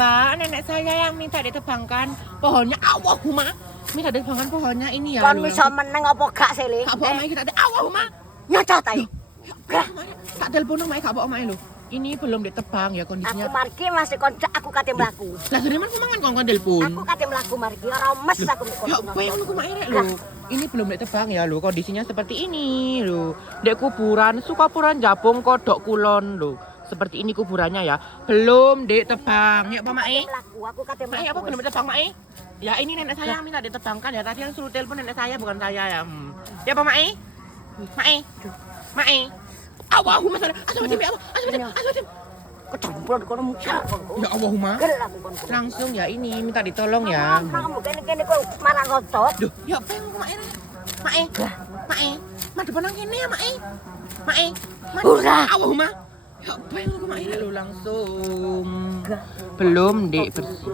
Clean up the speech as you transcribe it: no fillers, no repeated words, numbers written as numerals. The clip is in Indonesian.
Mbak, nenek saya yang minta ditebangkan pohonnya. Allahumma, minta ditebangkan pohonnya ini ya. Kon iso meneng apa gak sih, Le? Kak bawa omah kita Allahumma. Nyocot ae. Tak telepon omah Kak bawa omah lho. Ini belum ditebang ya kondisinya. Aku margi masih konco aku kate mlaku. Lah dari mana mangan kok telepon? Aku kate mlaku margi ora mes aku mikir. Ya apa yang aku main lho. Ini belum ditebang ya lho, kondisinya seperti ini lho. Dek kuburan, Sukapuran Jabung Kodok Kulon lho. Seperti ini kuburannya ya. Belum ditebang. Ya apa Mae? Aku kate Mae mlaku. apa belum ditebang Mae? Ya ini nenek saya minta ditebangkan ya. Tadi yang suruh telepon nenek saya bukan saya ya. Ya apa Mae? Mae. Mae. Allahumma sholli asalamualaikum. Kecemplung kono muka. Ya Allahumma. Langsung ya ini minta ditolong ya. Kamu kene-kene kok malah ngotot. Duh, ya apa yang aku Mae? Mae. Mae. Ma depan nang kene ya Mae. Mae. Allahumma. Ya apa yang aku Mae lu langsung. Belum Dek bersih.